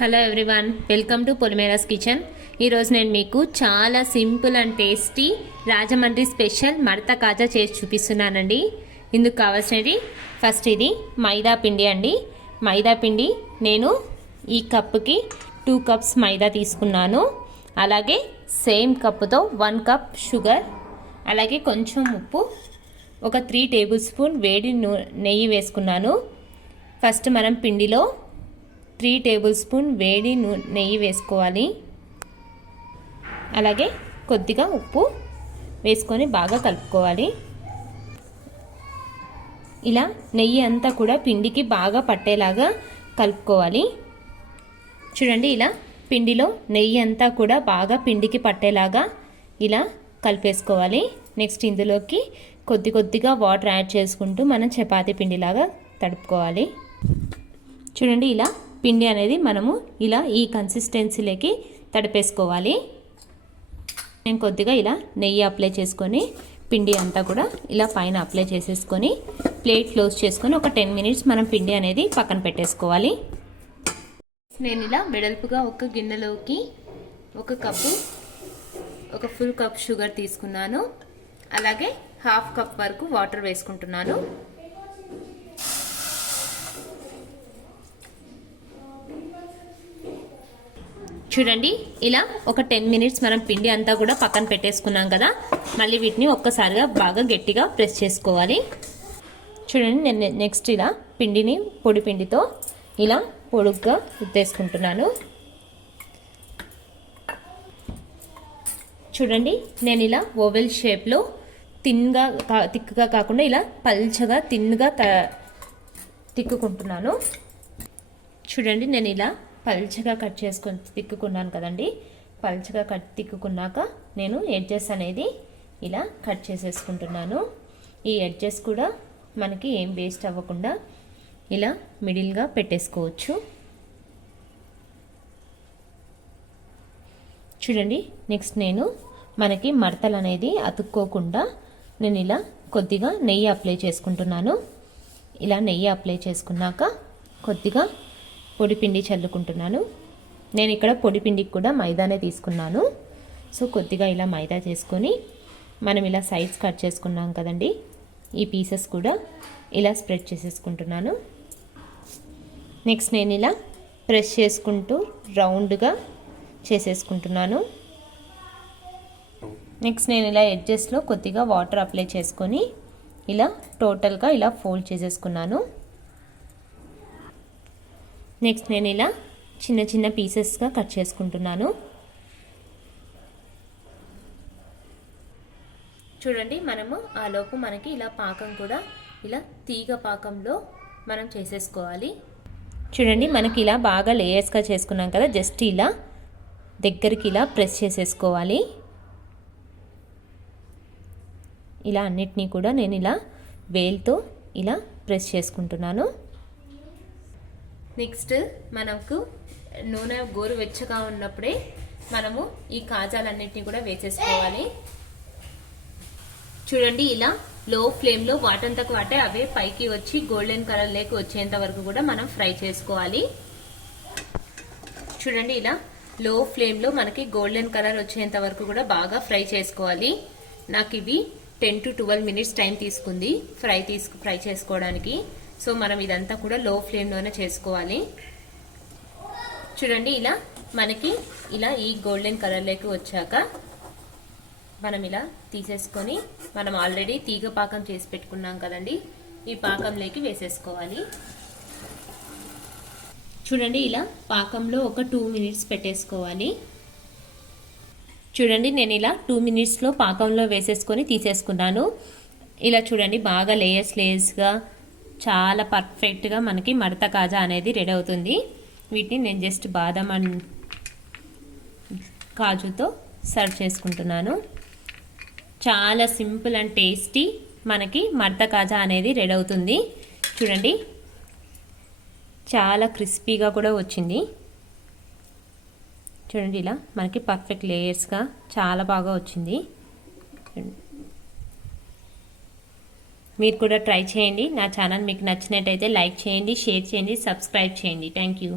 Hello everyone, welcome to Polimeras kitchen. ఈరోజు నేను మీకు చాలా simple and tasty Rajahmundry special madatha kaja చేసి చూపిస్తున్నానండి. ఇందుకు కావాల్సినవి ఫస్ట్ ఇది మైదా పిండి అండి. మైదా పిండి నేను ఈ కప్పుకి 2 కప్స్ మైదా తీసుకున్నాను. అలాగే సేమ్ కప్పుతో 1 కప్ షుగర్, అలాగే కొంచెం ఉప్పు, ఒక 3 టేబుల్ స్పూన్ వేడి నెయ్యి వేసుకున్నాను. ఫస్ట్ మనం పిండిలో 3 టేబుల్ స్పూన్ వేడి నెయ్యి వేసుకోవాలి. అలాగే కొద్దిగా ఉప్పు వేసుకొని బాగా కలుపుకోవాలి. ఇలా నెయ్యి అంతా కూడా పిండికి బాగా పట్టేలాగా కలుపుకోవాలి. చూడండి, ఇలా పిండిలో నెయ్యి అంతా కూడా బాగా పిండికి పట్టేలాగా ఇలా కలిపేసుకోవాలి. నెక్స్ట్ ఇందులోకి కొద్దిగా వాటర్ యాడ్ చేసుకుంటూ మనం చపాతీ పిండిలాగా తడుపుకోవాలి. చూడండి, ఇలా పిండి అనేది మనము ఇలా ఈ కన్సిస్టెన్సీలోకి తడిపేసుకోవాలి. నేను కొద్దిగా ఇలా నెయ్యి అప్లై చేసుకొని పిండి అంతా కూడా ఇలా పైన అప్లై చేసేసుకొని ప్లేట్ క్లోజ్ చేసుకొని ఒక 10 మినిట్స్ మనం పిండి అనేది పక్కన పెట్టేసుకోవాలి. నేను ఇలా వెడల్పుగా ఒక గిన్నెలోకి ఒక ఫుల్ కప్ షుగర్ తీసుకున్నాను. అలాగే హాఫ్ కప్ వరకు వాటర్ వేసుకుంటున్నాను. చూడండి, ఇలా ఒక 10 మినిట్స్ మనం పిండి అంతా కూడా పక్కన పెట్టేసుకున్నాం కదా. మళ్ళీ వీటిని ఒక్కసారిగా బాగా గట్టిగా ప్రెస్ చేసుకోవాలి. చూడండి, నేను నెక్స్ట్ ఇలా పిండిని పొడి పిండితో ఇలా పొడుగ్గా రుద్దేసుకుంటున్నాను. చూడండి, నేను ఇలా ఓవెల్ షేప్లో తిక్కుగా కాకుండా ఇలా పల్చగా తిన్నుగా తిక్కుకుంటున్నాను. చూడండి, నేను ఇలా పల్చగా కట్ చేసుకొని తిక్కుకున్నాను కదండి. పల్చగా తిక్కుకున్నాక నేను ఎడ్జెస్ అనేది ఇలా కట్ చేసేసుకుంటున్నాను. ఈ ఎడ్జెస్ కూడా మనకి ఏం వేస్ట్ అవ్వకుండా ఇలా మిడిల్గా పెట్టేసుకోవచ్చు. చూడండి, నెక్స్ట్ నేను మనకి మడతలు అనేది అతుక్కోకుండా నేను ఇలా కొద్దిగా నెయ్యి అప్లై చేసుకుంటున్నాను. ఇలా నెయ్యి అప్లై చేసుకున్నాక కొద్దిగా పొడిపిండి చల్లుకుంటున్నాను. నేను ఇక్కడ పొడిపిండికి కూడా మైదానే తీసుకున్నాను. సో కొద్దిగా ఇలా మైదా చేసుకొని మనం ఇలా సైడ్స్ కట్ చేసుకున్నాం కదండి, ఈ పీసెస్ కూడా ఇలా స్ప్రెడ్ చేసేసుకుంటున్నాను. నెక్స్ట్ నేను ఇలా ప్రెస్ చేసుకుంటూ రౌండ్గా చేసేసుకుంటున్నాను. నెక్స్ట్ నేను ఇలా ఎడ్జెస్లో కొద్దిగా వాటర్ అప్లై చేసుకొని ఇలా టోటల్గా ఇలా ఫోల్డ్ చేసేసుకున్నాను. నెక్స్ట్ నేను ఇలా చిన్న చిన్న పీసెస్గా కట్ చేసుకుంటున్నాను. చూడండి, మనము ఆలోపు మనకి ఇలా పాకం కూడా ఇలా తీగ పాకంలో మనం చేసేసుకోవాలి. చూడండి, మనకి ఇలా బాగా లేయర్స్గా చేసుకున్నాం కదా. జస్ట్ ఇలా దగ్గరికి ఇలా ప్రెస్ చేసేసుకోవాలి. ఇలా అన్నిటినీ కూడా నేను ఇలా వేల్తో ఇలా ప్రెస్ చేసుకుంటున్నాను. నెక్స్ట్ మనకు నూనె గోరువెచ్చగా ఉన్నప్పుడే మనము ఈ కాజాలన్నిటిని కూడా వేసేసుకోవాలి. చూడండి, ఇలా లో ఫ్లేమ్లో వాటంతకు వాటే అవే పైకి వచ్చి గోల్డెన్ కలర్ లేక వచ్చేంత వరకు కూడా మనం ఫ్రై చేసుకోవాలి. చూడండి, ఇలా లో ఫ్లేమ్లో మనకి గోల్డెన్ కలర్ వచ్చేంత వరకు కూడా బాగా ఫ్రై చేసుకోవాలి. నాకు ఇవి 10 to 12 మినిట్స్ టైం తీసుకుంది ఫ్రై చేసుకోవడానికి. సో మనం ఇదంతా కూడా లో ఫ్లేమ్లోనే చేసుకోవాలి. చూడండి, ఇలా మనకి ఇలా ఈ గోల్డెన్ కలర్లోకి వచ్చాక మనం ఇలా తీసేసుకొని మనం ఆల్రెడీ తీగ పాకం చేసి పెట్టుకున్నాం కదండి, ఈ పాకంలోకి వేసేసుకోవాలి. చూడండి, ఇలా పాకంలో ఒక 2 మినిట్స్ పెట్టేసుకోవాలి. చూడండి, నేను ఇలా 2 మినిట్స్లో పాకంలో వేసేసుకొని తీసేసుకున్నాను. ఇలా చూడండి, బాగా లేయర్స్గా చాలా పర్ఫెక్ట్గా మనకి మడత కాజా అనేది రెడీ అవుతుంది. వీటిని నేను జస్ట్ బాదం అండ్ కాజుతో సర్వ్ చేసుకుంటున్నాను. చాలా సింపుల్ అండ్ టేస్టీ మనకి మడత కాజా అనేది రెడీ అవుతుంది. చూడండి, చాలా క్రిస్పీగా కూడా వచ్చింది. చూడండి, ఇలా మనకి పర్ఫెక్ట్ లేయర్స్గా చాలా బాగా వచ్చింది. మీరు కూడా ట్రై చేయండి. నా ఛానల్ మీకు నచ్చినట్టయితే లైక్ చేయండి, షేర్ చేయండి, సబ్స్క్రైబ్ చేయండి. Thank you.